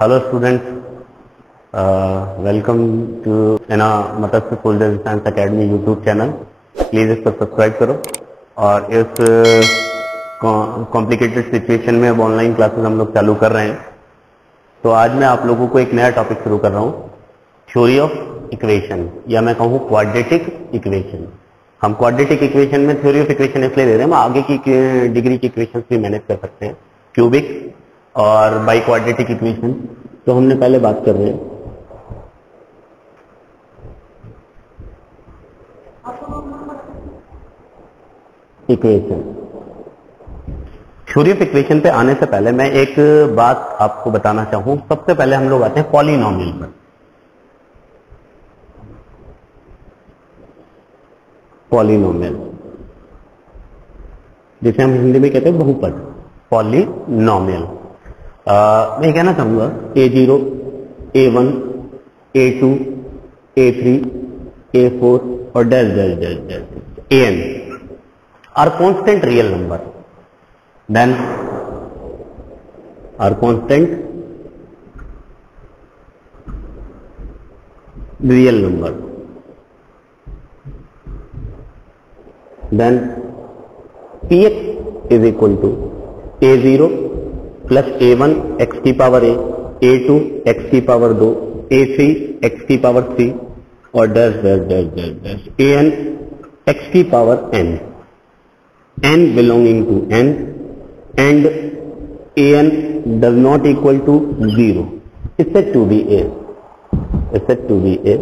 Hello students, welcome to Matsya soldier science academy YouTube channel. Please इसको subscribe करो और इस कॉम्प्लिकेटेड सिचुएशन में अब ऑनलाइन क्लासेस हम लोग चालू कर रहे हैं। तो आज मैं आप लोगों को एक नया टॉपिक शुरू कर रहा हूँ, थ्योरी ऑफ इक्वेशन, या मैं कहूँ क्वाड्रेटिक इक्वेशन। हम क्वाड्रेटिक इक्वेशन में थ्योरी ऑफ इक्वेशन इसलिए दे रहे हैं, हम आगे की डिग्री की इक्वेशन भी मैनेज कर सकते हैं, क्यूबिक और बाई क्वाड्रेटिक इक्वेशन। तो हमने पहले बात कर रहे हैं इक्वेशन। थ्योरी ऑफ इक्वेशन पे आने से पहले मैं एक बात आपको बताना चाहूं। सबसे पहले हम लोग आते हैं पॉलिनोमियल पर। पॉलिनोमियल जिसे हम हिंदी में कहते हैं बहुपद, पॉलिनोमियल। मैं कहना चाहूंगा A0, A1, A2, A3, A4 और dash dash dash dash AN are constant real number, then are constant real number, then Px is equal to A0 plus A1 x की पावर a, A2 x की power 2, A3 x की power 3 और dash dash dash dash dash AN x की power n, n belonging to n and AN does not equal to 0 is said to be a, is said to be a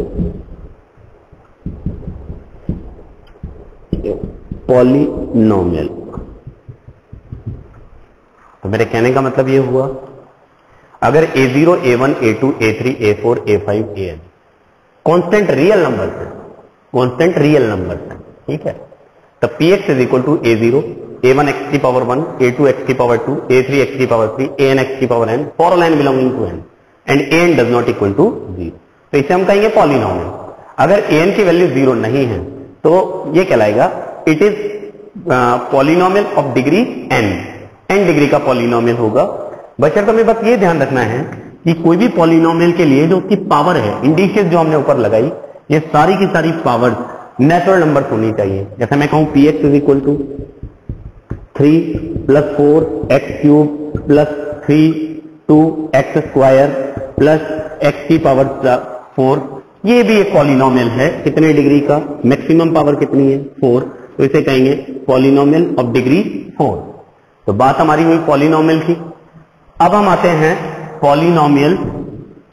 polynomial। तो मेरे कहने का मतलब ये हुआ, अगर A0, A1, A2, A3, A4, A5, AN constant real number है, constant real number है, ठीक है। तो Px is equal to A0, A1 x की पावर 1, A2 x की पावर 2, A3 x की पावर 3, AN x की power n for all n belonging to n and AN does not equal to 0। तो इसे हम कहेंगे पॉलिनोमियल। अगर AN की वैल्यू 0 नहीं है तो ये कहलाएगा it is polynomial of degree n degree का पॉलिनोमियल होगा। बशर्ते हमें बस ये ध्यान रखना है कि कोई भी पॉलिनोमियल के लिए जो उसकी पावर है, इंडिसेस जो हमने ऊपर लगाई, ये सारी की सारी पावर्स नेचुरल नंबर्स होनी चाहिए। जैसे मैं कहूं Px is equal to 3 plus 4 x cube plus 3 2 x square plus x की पावर 4, ये भी एक पॉलिनोमियल है। कितने डिग्री का? मैक्सिमम पावर कितनी है? 4। तो इसे कहेंगे पॉलिनोमियल ऑफ डिग्री 4। तो बात हमारी हुई पॉलिनोमियल की। अब हम आते हैं polynomial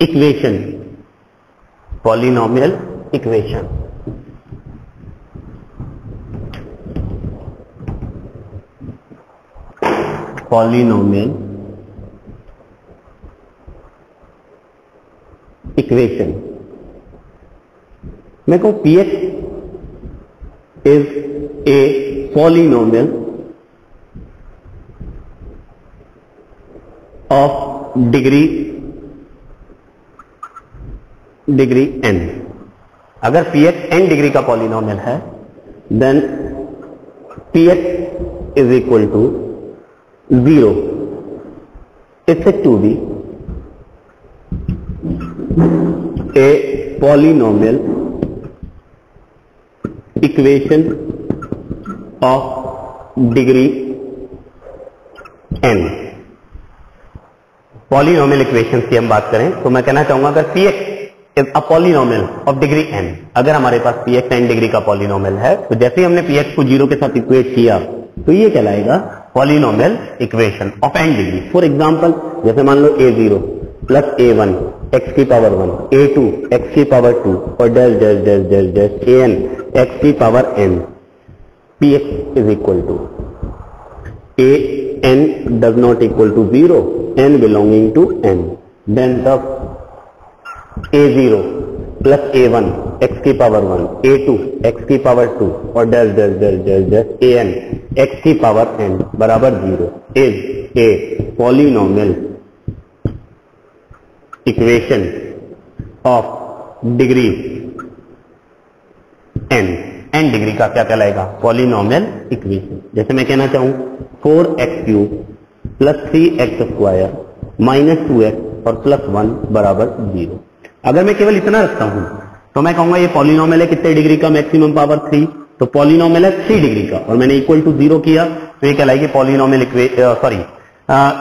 equation. Polynomial equation polynomial equation मैं कहूं Px is a polynomial of degree n। अगर Px n डिग्री का पॉलिनोमियल है, then Px is equal to 0 is said to be a polynomial equation of degree n। Polynomial equation की हम बात करें तो मैं कहना चाहूंगा अगर Px is a polynomial of degree n, अगर हमारे पास Px n डिग्री का पॉलिनोमियल है, तो जैसे ही हमने Px को 0 के साथ इक्वेट किया तो ये कहलाएगा polynomial equation of n degree. For example, जैसे मान लो A0 प्लस A1 x की पावर 1, A2 x की पावर 2 और dash dash dash dash dash AN x की power n। Px is equal to AN does not equal to 0, n belonging to n, then the A0 plus A1 x की power 1, A2 x की power 2 और dash dash dash dash dash AN x की power n बराबर 0 is a polynomial equation of degree n degree का क्या कहलाएगा? Polynomial equation. जैसे मैं कहना चाहूं 4x³ plus 3x² minus 2x और +1 बराबर 0। अगर मैं केवल इतना रखता हूं तो मैं कहूंगा ये पॉलिनोमियल है कितने डिग्री का, मैक्सिमम पावर 3, तो पॉलिनोमियल है 3 डिग्री का, और मैंने इक्वल टू 0 किया तो ये कहलाएगी पॉलिनोमियल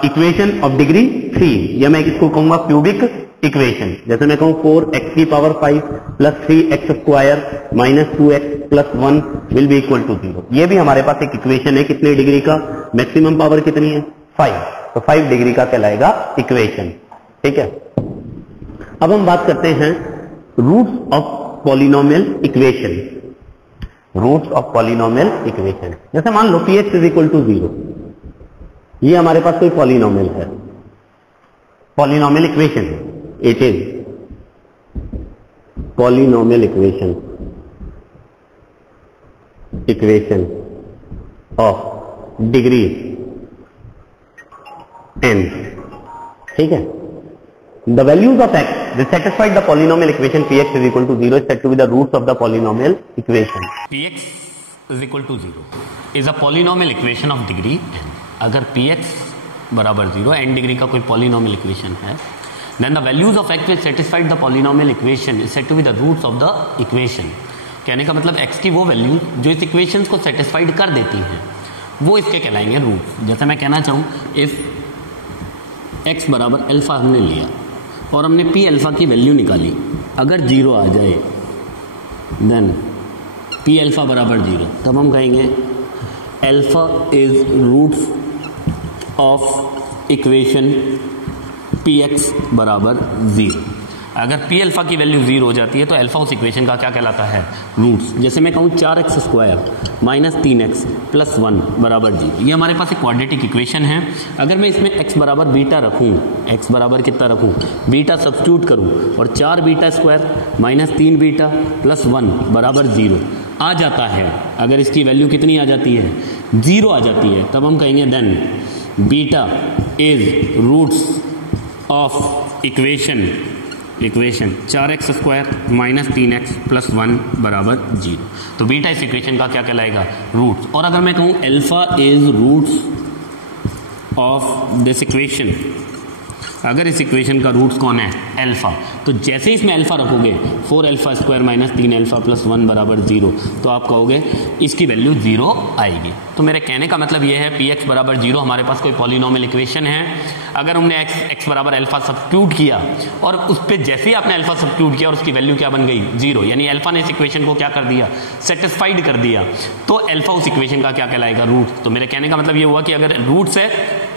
इक्वेशन ऑफ डिग्री 3, या मैं इसको कहूंगा क्यूबिक इक्वेशन। जैसे मैं कहूं 4x की power 5 plus 3x square minus 2x plus 1 will be equal to 0। ये भी हमारे पास एक इक्वेशन है कितने डिग्री का, मैक्सिमम पावर कितनी है 5, तो 5 डिग्री का कहलाएगा इक्वेशन। ठीक है, अब हम बात करते हैं roots of polynomial equation. Roots of polynomial equation, जैसे मान लो px इज इक्वल टू 0, ये हमारे पास कोई पॉलिनोमियल है, polynomial equation, it is polynomial equation of degree n। ठीक है, the values of x that satisfied the polynomial equation px is equal to 0 is said to be the roots of the polynomial equation. px is equal to 0 is a polynomial equation of degree n. अगर px बराबर 0 n degree का कोई polynomial equation है, then the values of x which satisfied the polynomial equation is said to be the roots of the equation. कहने का मतलब x की वो वैल्यू जो इस इक्वेशन को सेटिस्फाइड कर देती है वो इसके कहलाएंगे रूट। जैसे मैं कहना चाहूँ इफ x बराबर अल्फा हमने लिया और हमने p अल्फा की वैल्यू निकाली, अगर 0 आ जाए देन p अल्फा बराबर 0, तब हम कहेंगे alpha is roots of equation px बराबर 0। अगर p अल्फा की वैल्यू 0 हो जाती है तो अल्फा उस इक्वेशन का क्या कहलाता है, रूट्स। जैसे मैं कहूँ 4x square minus 3x plus 1 बराबर 0, ये हमारे पास एक क्वाड्रेटिक इक्वेशन है। अगर मैं इसमें x बराबर बीटा रखूँ, x बराबर कितना रखूँ, बीटा सब्स्टिट्यूट करूँ, और 4 beta square minus 3 beta plus 1 बराबर 0 आ जाता है, अगर इसकी वैल्यू कितनी आ जाती है 0 आ जाती है, तब हम कहेंगे then beta is roots of equation 4x square minus 3x plus 1 बराबर 0। तो बीटा इस इक्वेशन का क्या कहलाएगा, रूट्स। और अगर मैं कहूं alpha is roots of this equation, अगर इस इक्वेशन का रूट्स कौन है, अल्फा, तो जैसे ही इसमें अल्फा रखोगे 4 alpha square minus 3 alpha plus 1 बराबर 0, तो आप कहोगे इसकी वैल्यू 0 आएगी। तो मेरे कहने का मतलब यह है px बराबर 0 हमारे पास कोई पॉलिनोमियल इक्वेशन है। अगर हमने x बराबर अल्फा सब्स्टिट्यूट किया और उस पर जैसे ही आपने अल्फा सब्स्टिट्यूट किया और उसकी वैल्यू क्या बन गई 0, यानी अल्फा ने इस इक्वेशन को क्या कर दिया, सेटिस्फाइड कर दिया, तो अल्फा उस इक्वेशन का क्या कहलाएगा, रूट। तो मेरे कहने का मतलब ये हुआ कि अगर रूट्स है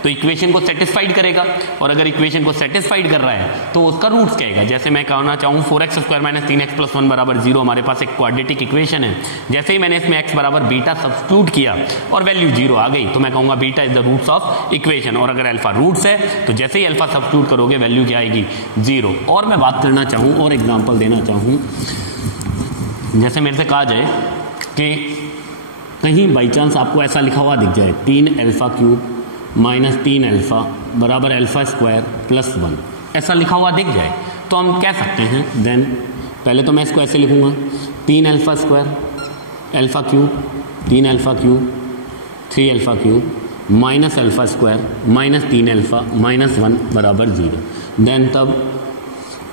तो इक्वेशन को सेटिस्फाइड करेगा, और अगर इक्वेशन को सेटिस्फाइड कर रहा है तो उसका रूट्स कहेगा। जैसे मैं कहना चाहूँ 4x square minus 3x plus 1 बराबर 0 हमारे पास एक क्वाड्रेटिक इक्वेशन है। जैसे ही मैंने इसमें x बराबर बीटा सब्स्टिट्यूट किया और वैल्यू 0 आ गई, तो मैं कहूंगा beta is the roots of equation. और अगर अल्फा रूट्स है तो जैसे ही अल्फा सब्स्टिट्यूट करोगे वैल्यू क्या आएगी, 0। और मैं बात करना चाहूँ और एग्जाम्पल देना चाहूँ, जैसे मेरे से कहा जाए कि कहीं बाई चांस आपको ऐसा लिखा हुआ दिख जाए 3 अल्फा क्यूब माइनस 3 अल्फा बराबर अल्फा स्क्वायर प्लस 1, ऐसा लिखा हुआ दिख जाए, तो हम कह सकते हैं देन पहले तो मैं इसको ऐसे लिखूंगा 3 alpha square alpha cube 3 alpha cube 3 alpha cube minus alpha square minus 3 alpha minus 1 बराबर 0। देन तब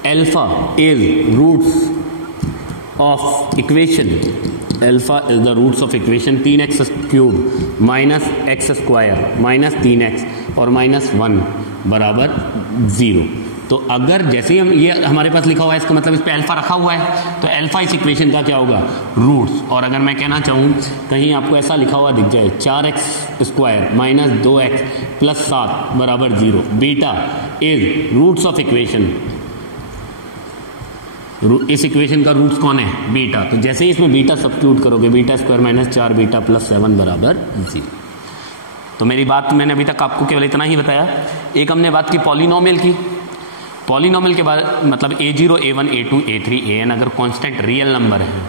alpha is roots of equation, alpha is the roots of equation 3x cube minus x square minus 3x और minus 1 बराबर 0। तो अगर जैसे ही हम ये हमारे पास लिखा हुआ है, इसका मतलब इस पे अल्फा रखा हुआ है, तो अल्फा इस इक्वेशन का क्या होगा, रूट्स। और अगर मैं कहना चाहूँ कहीं आपको ऐसा लिखा हुआ दिख जाए 4x square minus 2x plus 7 बराबर 0, beta is roots of equation, इस इक्वेशन का रूट्स कौन है, बीटा। तो जैसे ही इसमें बीटा सब्स्टिट्यूट करोगे, beta square minus 4 beta plus 7 बराबर 0। तो मेरी बात मैंने अभी तक आपको केवल इतना ही बताया। एक हमने बात की पॉलिनोमियल की, पॉलिनोमियल के बाद मतलब a0 a1 a2 a3 an अगर कांस्टेंट रियल नंबर है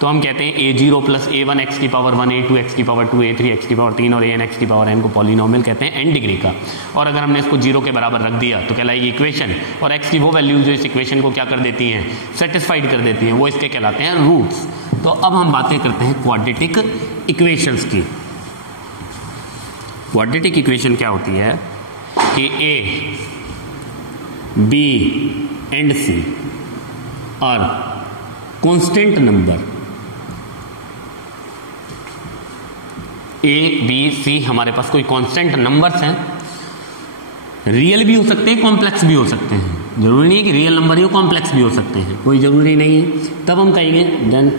तो हम कहते हैं a0 प्लस a1 x की पावर 1 a2 x की पावर 2 a3 x की पावर 3 और an x की पावर n को पॉलिनोमियल कहते हैं n डिग्री का। और अगर हमने इसको 0 के बराबर रख दिया तो कहलाएगी इक्वेशन, और x की वो वैल्यू जो इस इक्वेशन को क्या कर देती हैं, सेटिस्फाइड कर देती हैं, वो इसके कहलाते हैं रूट्स। तो अब हम बातें करते हैं क्वाड्रेटिक इक्वेशंस की। क्वाड्रेटिक इक्वेशन क्या होती है कि a B and C are constant number, A, B, C हमारे पास कोई कांस्टेंट नंबर्स हैं, रियल भी हो सकते हैं, कॉम्प्लेक्स भी हो सकते हैं, जरूरी नहीं है कि रियल नंबर ही हो, कॉम्प्लेक्स भी हो सकते हैं, कोई जरूरी नहीं है। तब हम कहेंगे then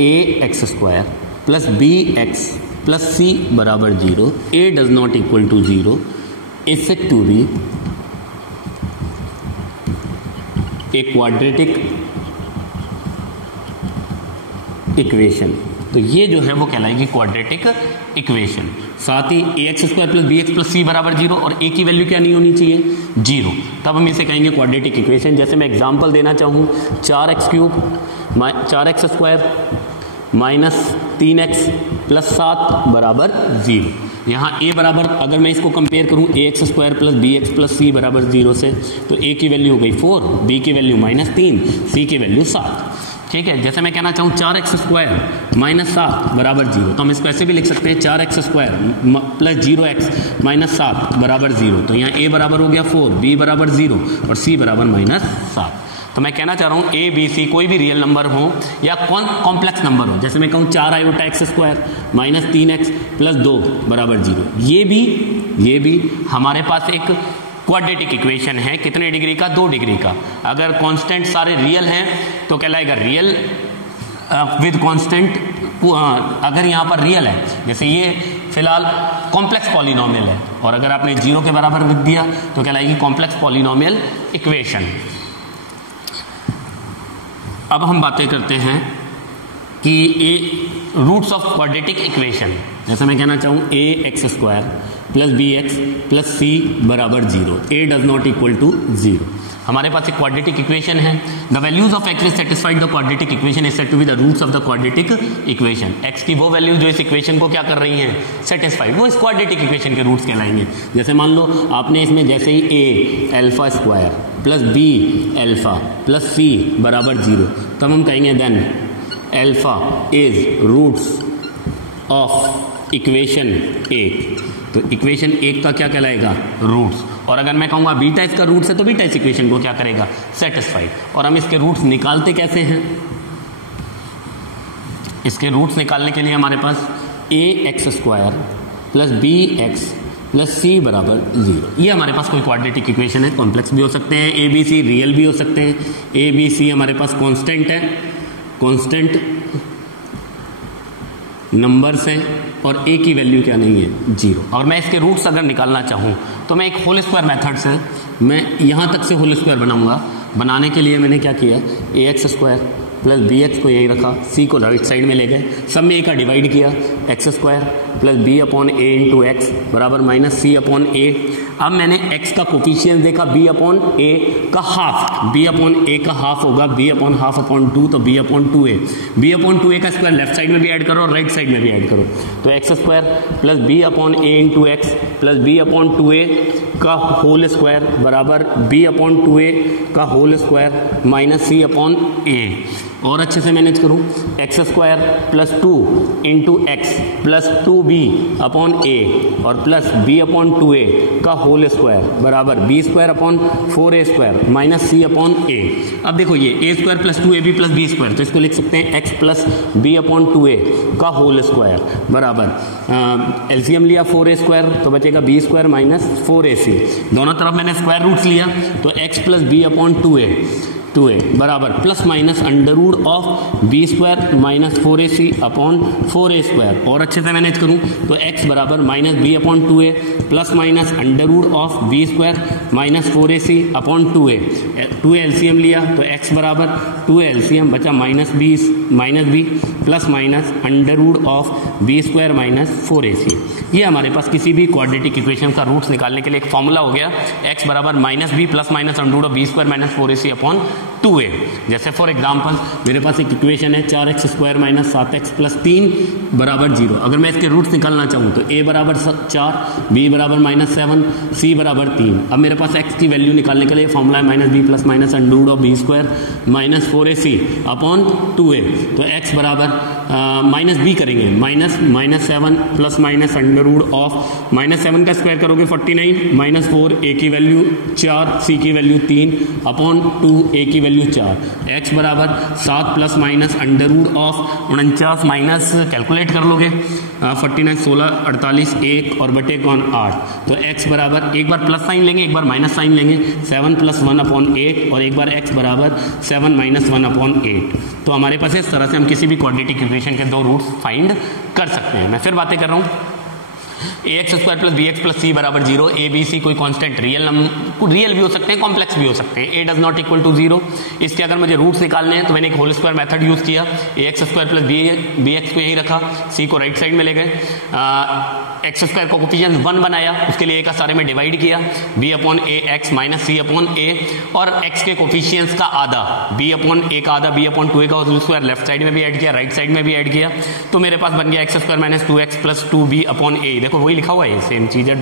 ax² plus bx plus c बराबर 0, a does not equal to 0 is said to be a quadratic equation. तो ये जो है वो कहलाएगी क्वाड्रेटिक इक्वेशन। साथ ही ax² plus bx plus c बराबर 0 और a की वैल्यू क्या नहीं होनी चाहिए, 0। तब हम इसे कहेंगे क्वाड्रेटिक इक्वेशन। जैसे मैं एग्जांपल देना चाहूँ 4x³ 4x² minus 3x plus 7 बराबर 0। यहाँ a बराबर, अगर मैं इसको कंपेयर करूँ ax² plus bx plus c बराबर 0 से, तो a की वैल्यू हो गई 4, b की वैल्यू -3, c की वैल्यू 7। ठीक है, जैसे मैं कहना चाहूँ 4x² माइनस 7 बराबर 0, तो हम इसको ऐसे भी लिख सकते हैं 4x² प्लस 0x माइनस 7 बराबर 0। तो यहाँ a बराबर हो गया 4, b बराबर 0 और c बराबर -7। तो मैं कहना चाह रहा हूँ a, b, c कोई भी रियल नंबर हो या कॉम्प्लेक्स नंबर हो, जैसे मैं कहूँ 4i/x² माइनस 3x प्लस 2 बराबर 0, ये भी हमारे पास एक क्वाड्रेटिक इक्वेशन है। कितने डिग्री का, 2 डिग्री का। अगर कांस्टेंट सारे रियल हैं तो कहलाएगा रियल विद कांस्टेंट। अगर यहाँ पर रियल है, जैसे ये फिलहाल कॉम्प्लेक्स पॉलिनोमियल है, और अगर आपने 0 के बराबर लिख दिया तो कहलाएगी कॉम्प्लेक्स पॉलिनोमियल इक्वेशन। अब हम बातें करते हैं कि ए रूट्स ऑफ क्वाड्रेटिक इक्वेशन। जैसे मैं कहना चाहूँ ax² plus bx plus c बराबर 0, a does not equal to 0। हमारे पास एक क्वाड्रेटिक इक्वेशन है। The values of x is satisfied the quadratic equation is said to be the roots of the quadratic equation. x की वो values जो इस equation को क्या कर रही हैं, सेटिस्फाइड, वो इस क्वाड्रेटिक इक्वेशन के रूट्स कहलाएंगे। जैसे मान लो आपने इसमें जैसे ही a α² plus b alpha plus c बराबर 0, तब हम कहेंगे then alpha is roots of equation 1। तो इक्वेशन 1 का क्या कहलाएगा, रूट्स। और अगर मैं कहूँगा बीटा इसका रूट्स है तो बीटा इस इक्वेशन को क्या करेगा, सेटिस्फाइड। और हम इसके रूट्स निकालते कैसे हैं, इसके रूट्स निकालने के लिए हमारे पास ax² plus bx plus c बराबर 0, ये हमारे पास कोई क्वाड्रेटिक इक्वेशन है। कॉम्प्लेक्स भी हो सकते हैं, a b c रियल भी हो सकते हैं। a b c हमारे पास कांस्टेंट है, कांस्टेंट नंबर्स हैं, और a की वैल्यू क्या नहीं है, 0। और मैं इसके रूट्स अगर निकालना चाहूँ तो मैं एक होल स्क्वायर मेथड से मैं यहाँ तक से होल स्क्वायर बनाऊंगा। बनाने के लिए मैंने क्या किया, ax² प्लस bx को यही रखा, c को राइट साइड में ले गए, सब में a का डिवाइड किया, x² plus b/a into x बराबर माइनस c/a। अब मैंने x का कोफिशिएंट देखा b/a का हाफ, b/a का हाफ होगा b/2, तो b/2a, b/2a का स्क्वायर लेफ्ट साइड में भी ऐड करो और राइट साइड में भी ऐड करो, तो x² plus b/a into x plus b/2a का होल स्क्वायर बराबर b/2a का होल स्क्वायर माइनस c/a। और अच्छे से मैनेज करूँ, x² plus 2 into x plus 2b/a और प्लस b/2a का होल स्क्वायर बराबर b²/4a² माइनस c/a। अब देखो ये a² plus 2ab plus b², तो इसको लिख सकते हैं x प्लस b/2a का होल स्क्वायर बराबर एलसीएम लिया 4a² तो बचेगा b² माइनस 4ac। दोनों तरफ मैंने स्क्वायर रूट्स लिया तो x प्लस b/2a बराबर plus minus under root of b² minus 4ac/4a²। और अच्छे से मैनेज करूं तो x बराबर minus b/2a plus minus under root of b² minus 4ac/2a। 2a LCM लिया तो x बराबर 2a एलसीएम बचा minus b plus minus under root of b² minus 4ac। ये हमारे पास किसी भी क्वाड्रेटिक इक्वेशन का रूट्स निकालने के लिए एक फॉर्मूला हो गया, x बराबर minus b plus minus under root of b² minus 4ac/2a। 2a। जैसे फॉर एग्जांपल मेरे पास एक इक्वेशन है 4x square minus 7x plus 3 बराबर 0। अगर मैं इसके रूट्स निकालना चाहूँ तो a बराबर 4, b बराबर -7, c बराबर 3। अब मेरे पास x की वैल्यू निकालने के लिए फॉर्मूला है minus b plus minus under root of b square minus 4ac upon 2a। तो x बराबर माइनस बी करेंगे -7 plus minus under root of -7 का स्क्वायर करोगे 49 माइनस 4 a की वैल्यू 4 c की वैल्यू 3 अपॉन 2 a की वैल्यू 4। x बराबर 7 plus minus under root of 49 minus calculate कर लोगे 49 16 48 1 और बटे कौन 8। तो x बराबर एक बार प्लस साइन लेंगे एक बार माइनस साइन लेंगे 7 प्लस 1 अपॉन 8 और एक बार x बराबर 7 माइनस 1 अपॉन 8। तो हमारे पास इस तरह से हम किसी भी क्वाड्रेटिक इक्वेशन के दो रूट्स फाइंड कर सकते हैं। मैं फिर बातें कर रहा हूँ ax square plus bx plus c बराबर 0। a b c कोई कांस्टेंट रियल भी हो सकते हैं कॉम्प्लेक्स भी हो सकते हैं। a does not equal to 0। इसके अगर मुझे रूट्स निकालने हैं तो मैंने एक होल स्क्वायर मेथड यूज किया। ax स्क्वायर प्लस bx को यहीं रखा, c को राइट साइड में ले गए, एक्स स्क्वायर को कोफिशिएंट 1 बनाया, उसके लिए a का सारे में डिवाइड किया b upon a x minus c upon a और x के कोफिशिएंट्स का आधा b अपॉन a का आधा b अपॉन 2a का होल स्क्वायर लेफ्ट साइड में भी ऐड किया राइट साइड में भी ऐड किया। तो मेरे पास बन गया x square minus 2x plus 2b upon a। देखो वही लिखा हुआ है, सेम चीज है।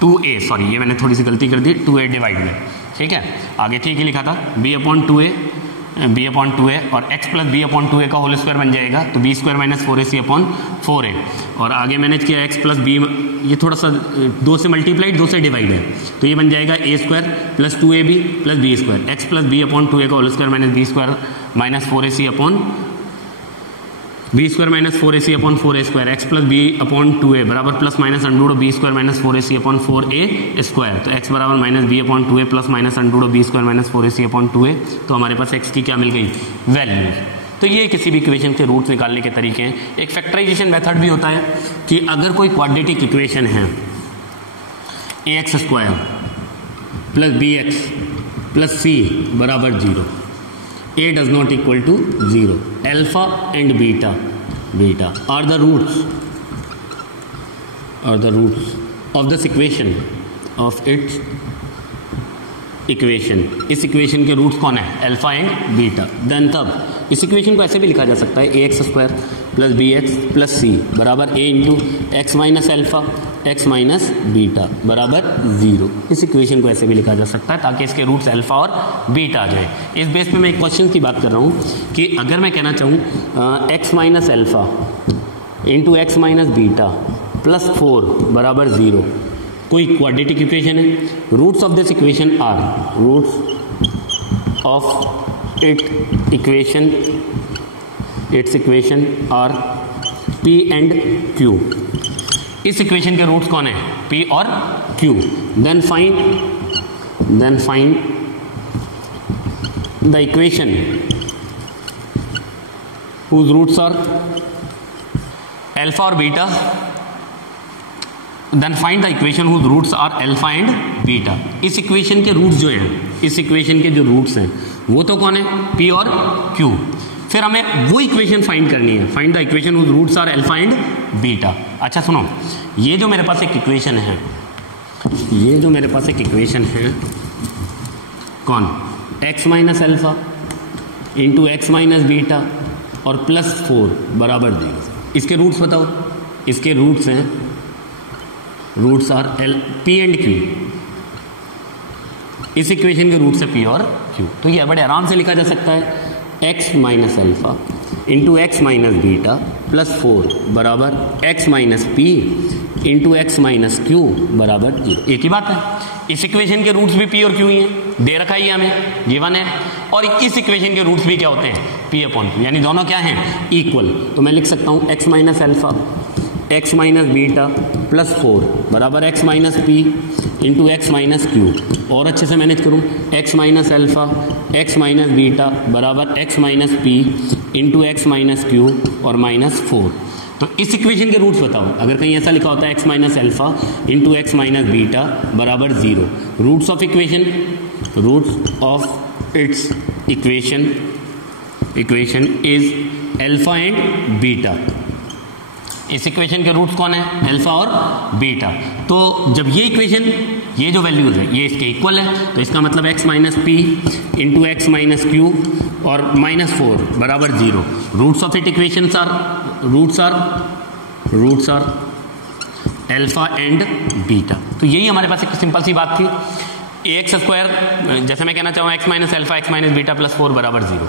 2a सॉरी ये मैंने थोड़ी सी गलती कर दी 2a डिवाइड में, ठीक है आगे ठीक ही लिखा था b अपॉन 2a और x plus b upon 2a का होल स्क्वायर बन जाएगा तो b square minus 4ac upon 4a और आगे मैनेज किया x प्लस b, ये थोड़ा सा 2 से मल्टीप्लाइड 2 से डिवाइड है तो ये बन जाएगा a square plus 2ab plus b square x plus b upon 2a का whole square minus b square minus 4ac upon b square minus 4ac upon 4a square x plus b upon 2a बराबर plus minus under root of b square minus 4ac upon 4a square. तो x बराबर minus b upon 2a plus minus under root of b square minus 4ac upon 2a। तो हमारे पास x की क्या मिल गई value. तो ये किसी भी इक्वेशन के रूट्स निकालने के तरीके हैं। एक फैक्टराइजेशन मेथड भी होता है कि अगर कोई क्वाड्रेटिक इक्वेशन है ax square plus bx plus c बराबर 0, a does not equal to 0, alpha and beta are the roots of this equation of its equation। इस इक्वेशन के रूट्स कौन है अल्फा एंड बीटा। देन तब इस equation को ऐसे भी लिखा जा सकता है ax square plus bx plus c बराबर a into x minus alpha x minus beta बराबर 0। इस इक्वेशन को ऐसे भी लिखा जा सकता है ताकि इसके रूट्स अल्फा और बीटा आ जाए। इस बेस पे मैं एक क्वेश्चन की बात कर रहा हूँ कि अगर मैं कहना चाहूँ x minus alpha into x minus beta plus 4 बराबर 0 कोई क्वाड्रेटिक इक्वेशन है। Roots of this equation are roots of its equation are p and q। इस इक्वेशन के रूट्स कौन है p और q। Then find the equation whose roots are alpha और beta. Then find the equation whose roots are alpha and beta. इस equation के roots जो हैं, इस इक्वेशन के जो रूट्स हैं वो तो कौन है p और q। फिर हमें वो इक्वेशन फाइंड करनी है, find the equation whose roots are alpha and beta. अच्छा सुनो, ये जो मेरे पास एक इक्वेशन है, कौन x minus alpha into x minus beta और प्लस 4 बराबर 0। इसके रूट्स बताओ। इसके रूट्स हैं, roots are p and q। इस इक्वेशन के रूट्स है p और q। तो ये बड़े आराम से लिखा जा सकता है x minus alpha into x minus beta plus 4 बराबर x minus p into x minus q बराबर 0। एक ही बात है। इस इक्वेशन के रूट्स भी p और q ही है, दे रखा ही हमें, गिवन है। और इस इक्वेशन के रूट्स भी क्या होते हैं p अपॉन q, यानी दोनों क्या हैं इक्वल। तो मैं लिख सकता हूँ x minus alpha x minus beta plus 4 बराबर x minus p into x minus q. और अच्छे से मैनेज करूँ, x minus alpha x minus beta बराबर x minus p into x minus q और माइनस 4। तो इस इक्वेशन के रूट्स बताओ। अगर कहीं ऐसा लिखा होता है x minus alpha into x minus beta बराबर 0, roots of equation, roots of its equation is alpha and beta. इस इक्वेशन के रूट्स कौन है? अल्फा और बीटा। तो जब ये इक्वेशन, ये जो वैल्यूज है ये इसके इक्वल है, तो इसका मतलब x minus p into x minus q और -4 बराबर 0। Roots of it equations are roots are alpha and beta. तो यही हमारे पास एक सिंपल सी बात थी। ax स्क्वायर, जैसे मैं कहना चाहूँ x minus alpha x minus beta plus 4 बराबर 0,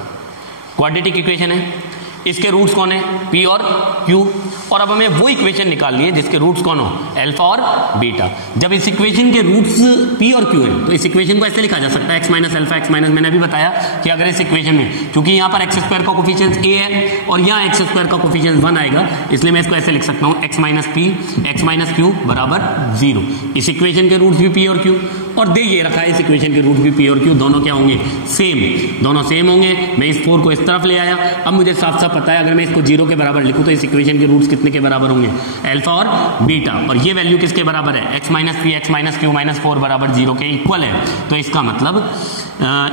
क्वाड्रेटिक इक्वेशन है। इसके रूट्स कौन है? p और q। और अब हमें वो इक्वेशन निकालनी है जिसके रूट्स कौन हो? अल्फा और बीटा। जब इस इक्वेशन के रूट्स p और q हैं तो इस इक्वेशन को ऐसे लिखा जा सकता है x minus alpha x minus, मैंने अभी बताया कि अगर इस इक्वेशन में, क्योंकि यहाँ पर x स्क्वायर का कोफिशिएंट a है और यहाँ x स्क्वायर का कोफिशिएंट 1 आएगा, इसलिए मैं इसको ऐसे लिख सकता हूँ x minus p x minus q बराबर 0। इस इक्वेशन के रूट्स भी p और q, और दे ये रखा है इस इक्वेशन के रूट भी p और q दोनों क्या होंगे? सेम, दोनों सेम होंगे। मैं इस 4 को इस तरफ ले आया। अब मुझे साफ साफ पता है अगर मैं इसको 0 के बराबर लिखूं तो इस इक्वेशन के रूट्स कितने के बराबर होंगे? अल्फा और बीटा। और ये वैल्यू किसके बराबर है? x minus P x minus Q minus 4 बराबर 0 के इक्वल है। तो इसका मतलब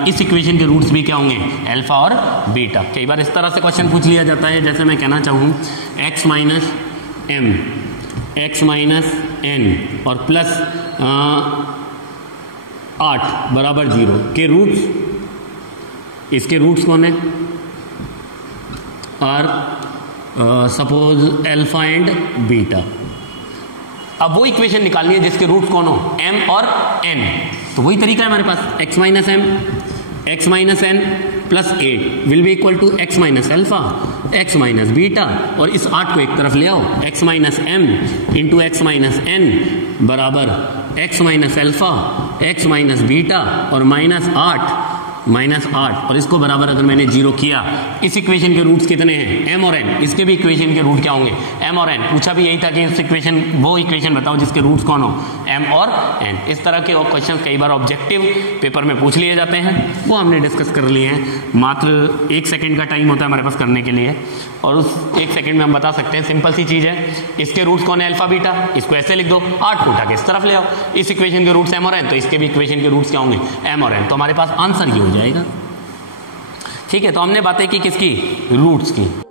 इस इक्वेशन के रूट्स भी क्या होंगे? अल्फा और बीटा। कई बार इस तरह से क्वेश्चन पूछ लिया जाता है, जैसे मैं कहना चाहूँ x minus m x minus n और प्लस 8 बराबर 0 के रूट्स, इसके रूट्स कौन है? Are suppose alpha and beta. अब वो इक्वेशन निकालनी है जिसके रूट्स कौन हो? m और n। तो वही तरीका है हमारे पास, x minus m x minus n plus 8 will be equal to x minus alpha x minus beta, और इस 8 को एक तरफ ले आओ, x minus m into x minus n बराबर x minus alpha x minus beta और -8 और इसको बराबर अगर मैंने 0 किया, इस इक्वेशन के रूट्स कितने हैं? m और n। इसके भी इक्वेशन के रूट क्या होंगे? m और n। पूछा भी यही था कि इस इक्वेशन, वो इक्वेशन बताओ जिसके रूट्स कौन हो? m और n। इस तरह के क्वेश्चन कई बार ऑब्जेक्टिव पेपर में पूछ लिए जाते हैं, वो हमने डिस्कस कर लिए हैं। मात्र 1 सेकेंड का टाइम होता है हमारे पास करने के लिए, और उस 1 सेकेंड में हम बता सकते हैं। सिंपल सी चीज है, इसके रूट्स कौन है? Alpha beta. इसको ऐसे लिख दो, 8 को उठा के इस तरफ ले आओ, इस इक्वेशन के रूट्स m और n, तो इसके भी इक्वेशन के रूट्स क्या होंगे? m और n। तो हमारे पास आंसर ये हो जाएगा। ठीक है, तो हमने बातें की किसकी? रूट्स की।